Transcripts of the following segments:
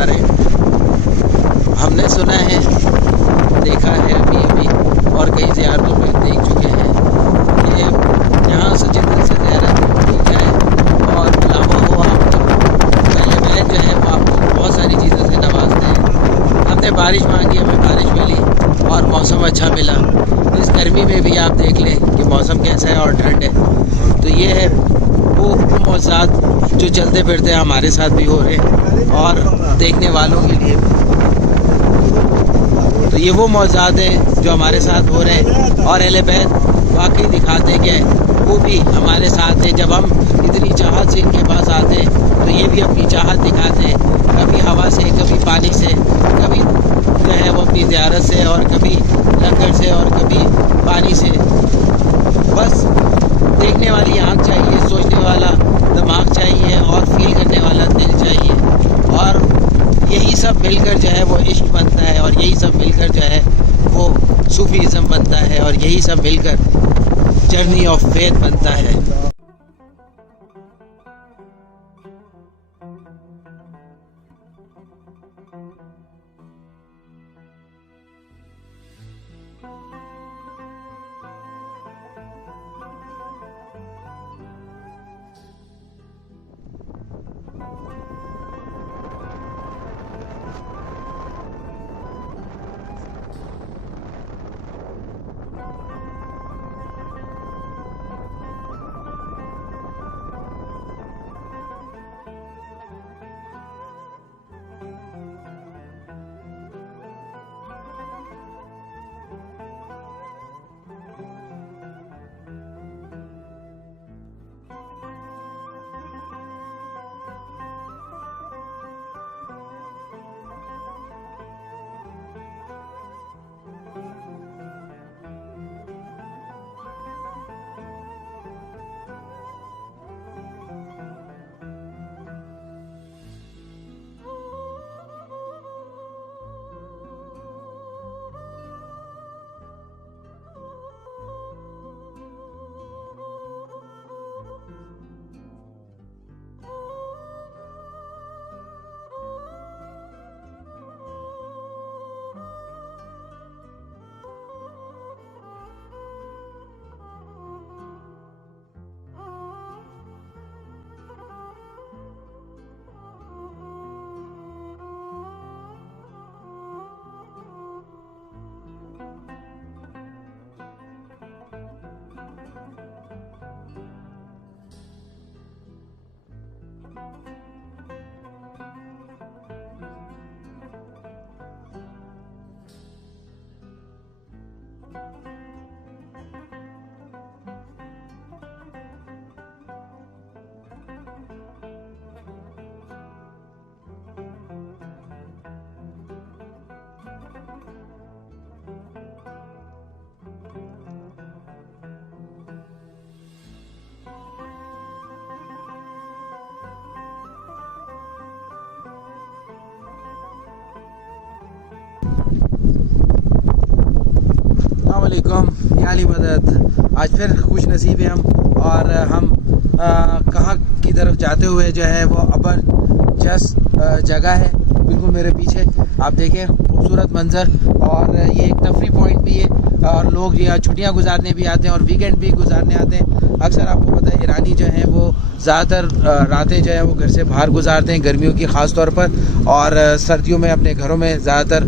آ رہے ہیں. ہم نے سنا ہے, دیکھا ہے ابھی اور کئی زیارتوں میں دیکھ چکے ہیں کہ یہاں سے جتنے سے زیارت کی جائے اور بلاوا ہو آپ کا, اہل بیت جو ہے وہ آپ کو بہت ساری چیزوں سے نوازتے ہیں. ہم نے بارش مانگی, ہمیں بارش ملی اور موسم اچھا ملا. اس گرمی میں بھی آپ دیکھ لیں کہ موسم کیسا ہے اور ٹھنڈ ہے. تو یہ ہے وہ معجزات جو چلتے پھرتے ہمارے ساتھ بھی ہو رہے ہیں اور دیکھنے والوں کے لیے بھی. تو یہ وہ معجزات ہیں جو ہمارے ساتھ ہو رہے ہیں اور اہل بیت واقعی دکھاتے کہ وہ بھی ہمارے ساتھ ہیں. جب ہم اتنی چاہت سے ان کے پاس آتے ہیں تو یہ بھی اپنی چاہت دکھاتے ہیں, کبھی ہوا سے, کبھی پانی سے, کبھی جو ہے وہ اپنی زیارت سے, اور کبھی لنگر سے, اور کبھی پانی سے. بس دیکھنے والی آنکھ چاہیے, سوچنے والا دماغ چاہیے اور فیل کرنے والا دل چاہیے, اور یہی سب مل کر جو ہے وہ عشق بنتا ہے, اور یہی سب مل کر جو ہے وہ صوفیزم بنتا ہے, اور یہی سب مل کر جرنی آف فیتھ بنتا ہے. السلام علیکم, یا علی مدد. آج پھر خوش نصیب ہیں ہم, اور ہم کہاں کی طرف جاتے ہوئے جو ہے وہ ابرجس جگہ ہے بالکل میرے پیچھے. آپ دیکھیں خوبصورت منظر, اور یہ ایک تفریح پوائنٹ بھی ہے, اور لوگ یہاں چھٹیاں گزارنے بھی آتے ہیں اور ویکینڈ بھی گزارنے آتے ہیں. اکثر آپ کو پتہ ہے ایرانی جو ہیں وہ زیادہ تر راتیں جو ہیں وہ گھر سے باہر گزارتے ہیں گرمیوں کی خاص طور پر, اور سردیوں میں اپنے گھروں میں زیادہ تر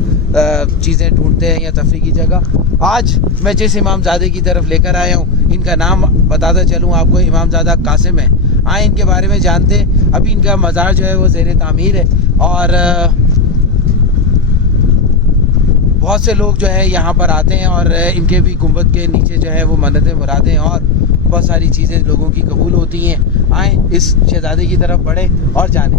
چیزیں ڈھونڈتے ہیں یا تفریح کی جگہ. آج میں جس امام زادے کی طرف لے کر آیا ہوں, ان کا نام بتاتا چلوں آپ کو, امام زادہ قاسم ہے. آئیں ان کے بارے میں جانتے ہیں. ابھی ان کا مزار جو ہے وہ زیر تعمیر ہے, اور بہت سے لوگ جو ہے یہاں پر آتے ہیں, اور ان کے بھی گنبد کے نیچے جو ہے وہ منتیں مرادیں اور بہت ساری چیزیں لوگوں کی قبول ہوتی ہیں. آئیں اس شہزادے کی طرف بڑھیں اور جانیں.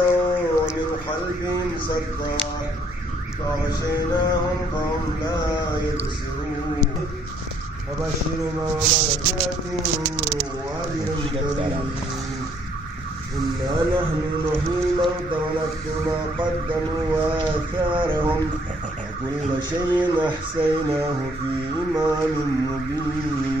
ومن خلفهم سدا فغشيناهم فهم لا يبصرون فبشرهم بمغفرة وأجر كريم إنا نحن نحيي الموتى ونكتب ما قدموا وآثارهم وكل شيء أحصيناه في إمام مبين.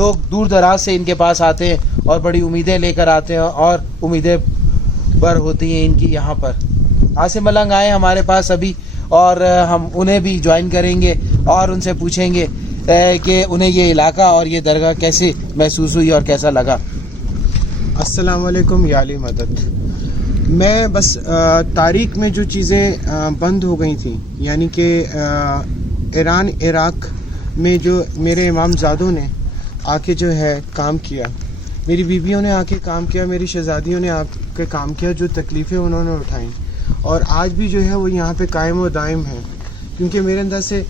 لوگ دور دراز سے ان کے پاس آتے ہیں اور بڑی امیدیں لے کر آتے ہیں اور امیدیں بر ہوتی ہیں ان کی یہاں پر. عاصم ملنگ آئے ہمارے پاس ابھی اور ہم انہیں بھی جوائن کریں گے اور ان سے پوچھیں گے کہ انہیں یہ علاقہ اور یہ درگاہ کیسے محسوس ہوئی اور کیسا لگا. السلام علیکم یا علی مدد. میں بس تاریخ میں جو چیزیں بند ہو گئی تھیں، یعنی کہ ایران عراق میں جو میرے امام زادوں نے آ کے جو ہے کام کیا، میری بیویوں نے آ کے کام کیا، میری شہزادیوں نے آ کے کام کیا، جو تکلیفیں انہوں نے اٹھائیں اور آج بھی جو ہے وہ یہاں پہ قائم و دائم ہیں. کیونکہ میرے اندر سے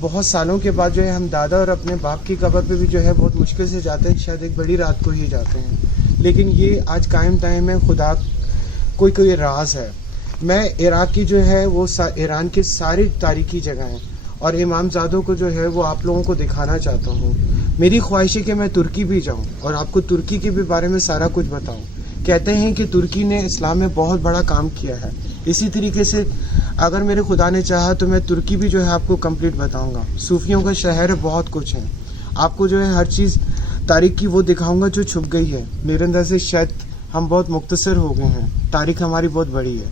بہت سالوں کے بعد جو ہے ہم دادا اور اپنے باپ کی قبر پہ بھی جو ہے بہت مشکل سے جاتے ہیں، شاید ایک بڑی رات کو ہی جاتے ہیں، لیکن یہ آج قائم دائم ہے. خدا کوئی راز ہے. میں عراق کی جو ہے وہ ایران کی ساری تاریخی جگہ ہیں اور امام زادوں کو جو ہے وہ آپ لوگوں کو دکھانا چاہتا ہوں. میری خواہش ہے کہ میں ترکی بھی جاؤں اور آپ کو ترکی کے بھی بارے میں سارا کچھ بتاؤں. کہتے ہیں کہ ترکی نے اسلام میں بہت بڑا کام کیا ہے. اسی طریقے سے اگر میرے خدا نے چاہا تو میں ترکی بھی جو ہے آپ کو کمپلیٹ بتاؤں گا. صوفیوں کا شہر ہے، بہت کچھ ہے. آپ کو جو ہے ہر چیز تاریخ کی وہ دکھاؤں گا جو چھپ گئی ہے میرے اندر سے. شاید ہم بہت مختصر ہو گئے ہیں، تاریخ ہماری بہت بڑی ہے.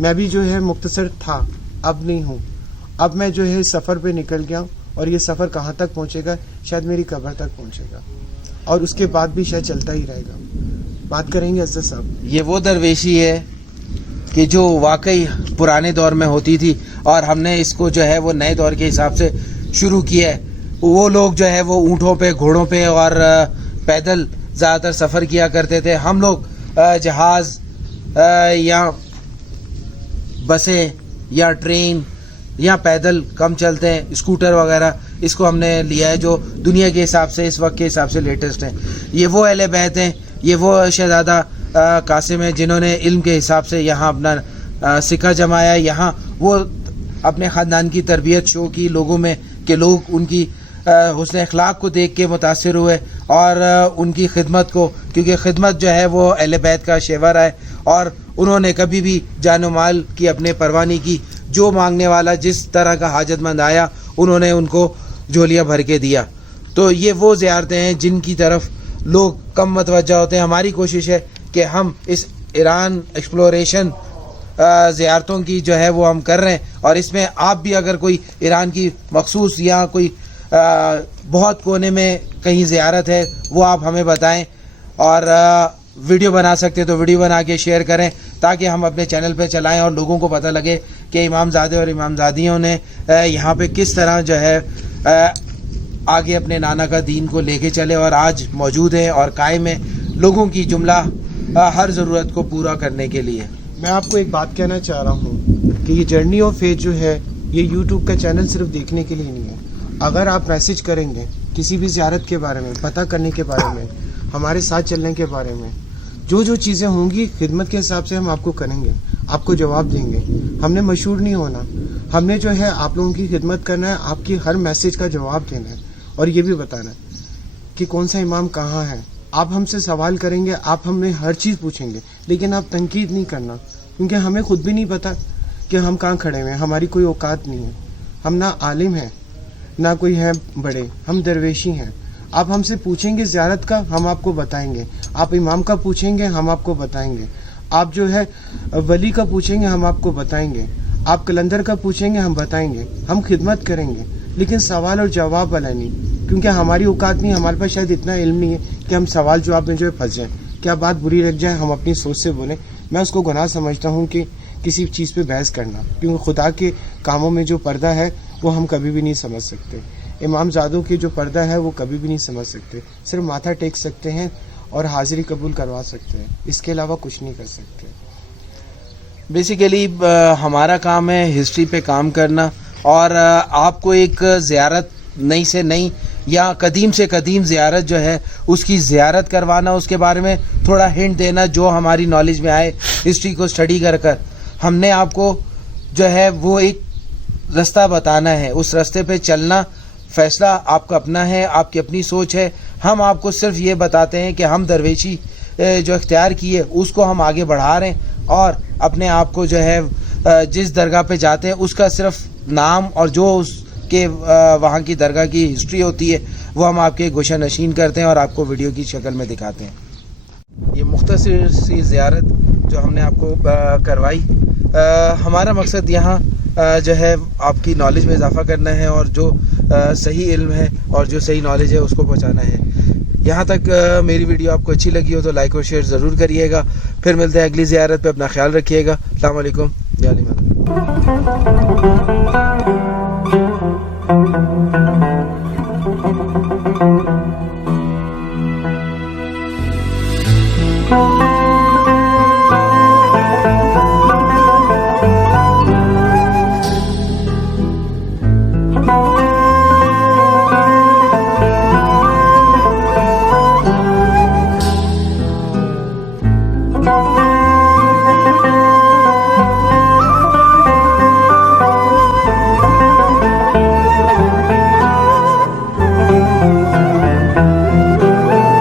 میں بھی جو ہے مختصر تھا، اب نہیں ہوں. اب میں جو ہے سفر پہ نکل گیا ہوں اور یہ سفر کہاں تک پہنچے گا؟ شاید میری قبر تک پہنچے گا اور اس کے بعد بھی شاید چلتا ہی رہے گا. بات کریں گے عزت صاحب. یہ وہ درویشی ہے کہ جو واقعی پرانے دور میں ہوتی تھی اور ہم نے اس کو جو ہے وہ نئے دور کے حساب سے شروع کیا ہے. وہ لوگ جو ہے وہ اونٹوں پہ، گھوڑوں پہ اور پیدل زیادہ تر سفر کیا کرتے تھے. ہم لوگ جہاز یا بسیں یا ٹرین یا پیدل کم چلتے ہیں، اسکوٹر وغیرہ. اس کو ہم نے لیا ہے جو دنیا کے حساب سے اس وقت کے حساب سے لیٹسٹ ہیں. یہ وہ اہل بیت ہیں، یہ وہ شہزادہ قاسم ہیں جنہوں نے علم کے حساب سے یہاں اپنا سکہ جمایا. یہاں وہ اپنے خاندان کی تربیت شو کی لوگوں میں کہ لوگ ان کی حسن اخلاق کو دیکھ کے متاثر ہوئے اور ان کی خدمت کو، کیونکہ خدمت جو ہے وہ اہل بیت کا شیور ہے اور انہوں نے کبھی بھی جان و مال کی اپنے پرواہ نہیں کی. جو مانگنے والا جس طرح کا حاجت مند آیا انہوں نے ان کو جھولیاں بھر کے دیا. تو یہ وہ زیارتیں ہیں جن کی طرف لوگ کم متوجہ ہوتے ہیں. ہماری کوشش ہے کہ ہم اس ایران ایکسپلوریشن زیارتوں کی جو ہے وہ ہم کر رہے ہیں اور اس میں آپ بھی اگر کوئی ایران کی مخصوص یا کوئی بہت کونے میں کہیں زیارت ہے وہ آپ ہمیں بتائیں اور ویڈیو بنا سکتے ہیں تو ویڈیو بنا کے شیئر کریں تاکہ ہم اپنے چینل پہ چلائیں اور لوگوں کو پتہ لگے کہ امام زادے اور امام زادیوں نے یہاں پہ کس طرح جو ہے آگے اپنے نانا کا دین کو لے کے چلے اور آج موجود ہے اور قائم ہے لوگوں کی جملہ ہر ضرورت کو پورا کرنے کے لیے. میں آپ کو ایک بات کہنا چاہ رہا ہوں کہ یہ جرنی آف فیتھ جو ہے یہ یوٹیوب کا چینل صرف دیکھنے کے لیے نہیں ہے. اگر آپ میسج کریں گے کسی بھی زیارت کے بارے میں، پتہ کرنے کے بارے میں، ہمارے ساتھ چلنے کے بارے میں، جو چیزیں ہوں گی خدمت کے حساب سے ہم آپ کو کریں گے، آپ کو جواب دیں گے. ہم نے مشہور نہیں ہونا، ہم نے جو ہے آپ لوگوں کی خدمت کرنا ہے، آپ کی ہر میسج کا جواب دینا ہے اور یہ بھی بتانا ہے کہ کون سا امام کہاں ہے. آپ ہم سے سوال کریں گے، آپ ہمیں ہر چیز پوچھیں گے، لیکن آپ تنقید نہیں کرنا کیونکہ ہمیں خود بھی نہیں پتہ کہ ہم کہاں کھڑے ہوئے ہیں. ہماری کوئی اوقات نہیں ہے، ہم نہ عالم ہیں نہ کوئی ہے بڑے، ہم درویشی ہیں. آپ ہم سے پوچھیں گے زیارت کا، ہم آپ کو بتائیں گے. آپ امام کا پوچھیں گے، ہم آپ کو بتائیں گے. آپ جو ہے ولی کا پوچھیں گے، ہم آپ کو بتائیں گے. آپ کلندر کا پوچھیں گے، ہم بتائیں گے. ہم خدمت کریں گے لیکن سوال اور جواب والا نہیں، کیونکہ ہماری اوقات نہیں، ہمارے پاس شاید اتنا علم نہیں ہے کہ ہم سوال جواب میں جو ہے پھنس جائیں. کیا بات بری لگ جائے ہم اپنی سوچ سے بولیں، میں اس کو گناہ سمجھتا ہوں کہ کسی چیز پہ بحث کرنا، کیونکہ خدا کے کاموں میں جو پردہ ہے وہ ہم کبھی بھی نہیں سمجھ سکتے. امام زادوں کے جو پردہ ہے وہ کبھی بھی نہیں سمجھ سکتے. صرف ماتھا ٹیک سکتے ہیں اور حاضری قبول کروا سکتے ہیں، اس کے علاوہ کچھ نہیں کر سکتے. بیسیکلی ہمارا کام ہے ہسٹری پہ کام کرنا اور آپ کو ایک زیارت نئی سے نئی یا قدیم سے قدیم زیارت جو ہے اس کی زیارت کروانا، اس کے بارے میں تھوڑا ہنٹ دینا جو ہماری نالج میں آئے ہسٹری کو اسٹڈی کر کر. ہم نے آپ کو جو ہے وہ ایک رستہ بتانا ہے، اس رستے پہ چلنا فیصلہ آپ کا اپنا ہے، آپ کی اپنی سوچ ہے. ہم آپ کو صرف یہ بتاتے ہیں کہ ہم درویشی جو اختیار کی ہے اس کو ہم آگے بڑھا رہے ہیں اور اپنے آپ کو جو ہے جس درگاہ پہ جاتے ہیں اس کا صرف نام اور جو اس کہ وہاں کی درگاہ کی ہسٹری ہوتی ہے وہ ہم آپ کے گوشہ نشین کرتے ہیں اور آپ کو ویڈیو کی شکل میں دکھاتے ہیں. یہ مختصر سی زیارت جو ہم نے آپ کو کروائی, ہمارا مقصد یہاں جو ہے آپ کی نالج میں اضافہ کرنا ہے اور جو صحیح علم ہے اور جو صحیح نالج ہے اس کو پہنچانا ہے. یہاں تک میری ویڈیو آپ کو اچھی لگی ہو تو لائک اور شیئر ضرور کریے گا. پھر ملتے ہیں اگلی زیارت پہ, اپنا خیال رکھیے گا. السلام علیکم. یا علی مدد.